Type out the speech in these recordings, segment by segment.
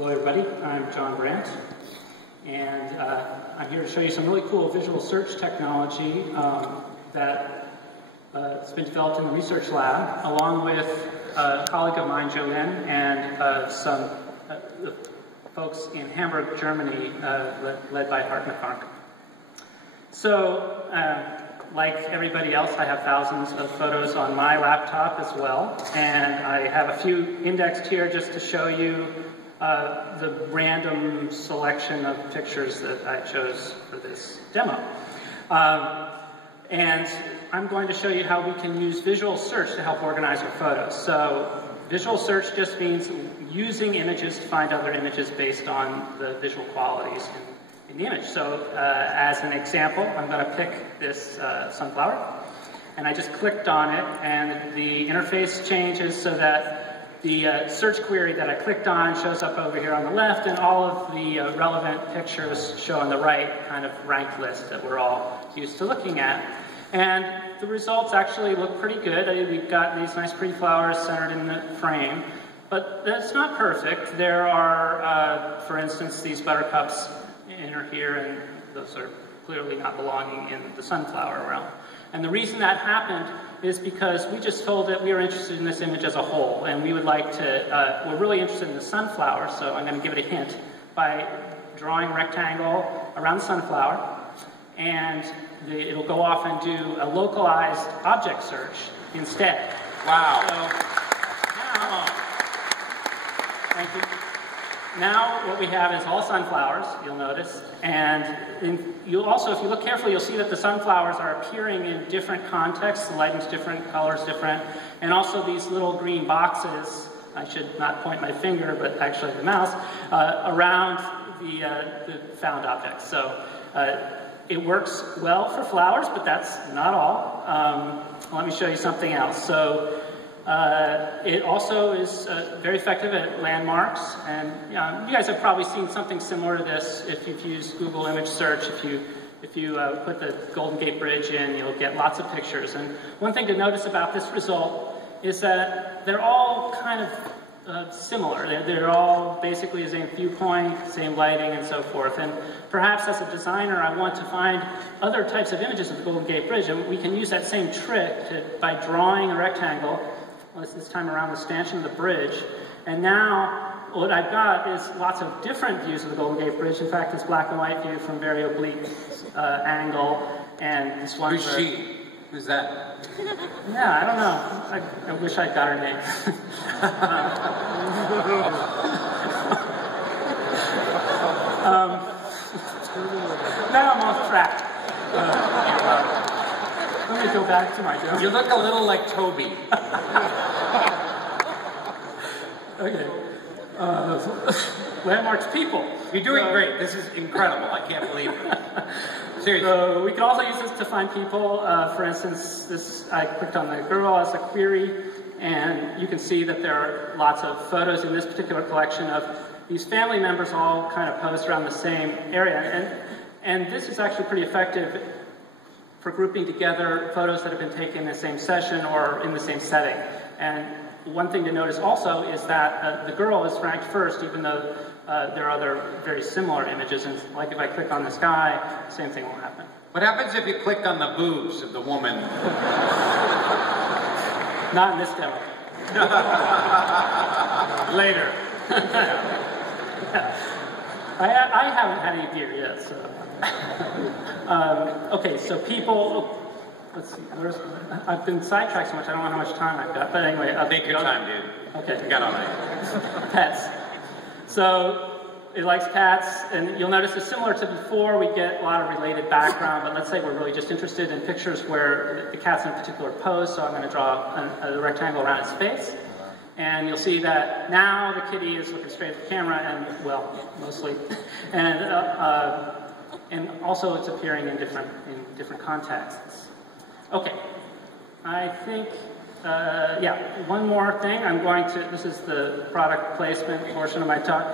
Hello everybody, I'm Jon Brandt, and I'm here to show you some really cool visual search technology that has been developed in the research lab, along with a colleague of mine, Jo Lin, and some folks in Hamburg, Germany, led by Hartmut Frank. So, like everybody else, I have thousands of photos on my laptop as well, and I have a few indexed here just to show you the random selection of pictures that I chose for this demo. And I'm going to show you how we can use visual search to help organize our photos. So visual search just means using images to find other images based on the visual qualities in the image. So as an example, I'm going to pick this sunflower, and I just clicked on it, and the interface changes so that the search query that I clicked on shows up over here on the left, and all of the relevant pictures show on the right, kind of ranked list that we're all used to looking at. And the results actually look pretty good. We've got these nice pretty flowers centered in the frame, but that's not perfect. There are, for instance, these buttercups in here, and those are clearly not belonging in the sunflower realm. And the reason that happened is because we just told it we were interested in this image as a whole, and we would like to, we're really interested in the sunflower, so I'm going to give it a hint by drawing a rectangle around the sunflower, and it'll go off and do a localized object search instead. Wow. So, now, thank you. Now what we have is all sunflowers, you'll notice, and you'll also, if you look carefully, you'll see that the sunflowers are appearing in different contexts, the lighting's different, color's different, and also these little green boxes, I should not point my finger, but actually the mouse, around the found objects. So it works well for flowers, but that's not all. Let me show you something else. So it also is very effective at landmarks, and you guys have probably seen something similar to this if you've used Google image search. If you put the Golden Gate Bridge in, you'll get lots of pictures. And one thing to notice about this result is that they're all kind of similar. They're all basically the same viewpoint, same lighting, and so forth. And perhaps as a designer, I want to find other types of images of the Golden Gate Bridge, and we can use that same trick by drawing a rectangle, this time around the stanchion of the bridge. And now what I've got is lots of different views of the Golden Gate Bridge. In fact, this black and white view from very oblique angle, and this one. Who's she? Who's that? Yeah, I don't know. I wish I'd got her name. Now I'm off track. Let me go back to my joke. You look a little like Toby. Okay. Landmarks people. You're doing great. This is incredible. I can't believe it. Seriously. So we can also use this to find people. For instance, I clicked on the girl as a query, and you can see that there are lots of photos in this particular collection of these family members all kind of posed around the same area. And this is actually pretty effective for grouping together photos that have been taken in the same session or in the same setting. And one thing to notice also is that the girl is ranked first, even though there are other very similar images. And like if I click on this guy, same thing will happen. What happens if you clicked on the boobs of the woman? Not in this demo. Later. I haven't had any beer yet, so. Okay, so people. Let's see. I've been sidetracked so much. I don't know how much time I've got. But anyway, take your time, dude. Okay. You got all right. Pets. So it likes cats, and you'll notice it's similar to before. We get a lot of related background, but let's say we're really just interested in pictures where the cat's in a particular pose. So I'm going to draw a rectangle around its face. And you'll see that now the kitty is looking straight at the camera, and, well, mostly. And also it's appearing in different contexts. Okay, I think, yeah, one more thing. This is the product placement portion of my talk.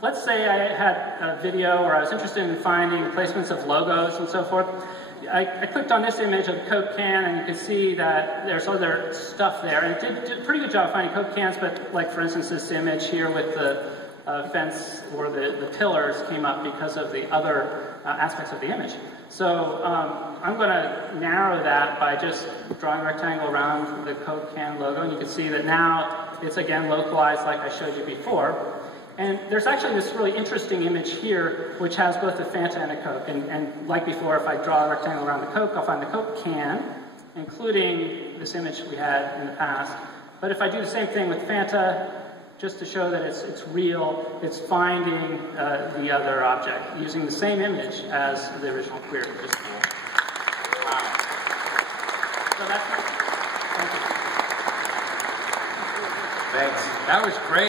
Let's say I had a video where I was interested in finding placements of logos and so forth. I clicked on this image of the Coke can, and you can see that there's other stuff there. And it did a pretty good job finding Coke cans, but like for instance this image here with the fence or the pillars came up because of the other aspects of the image. So I'm going to narrow that by just drawing a rectangle around the Coke can logo, and you can see that now it's again localized like I showed you before. And there's actually this really interesting image here which has both a Fanta and a Coke. And like before, if I draw a rectangle around the Coke, I'll find the Coke can, including this image we had in the past. But if I do the same thing with Fanta, just to show that it's real, it's finding the other object using the same image as the original query. Just cool. Wow. So that's it. Thank you. Thanks. That was great.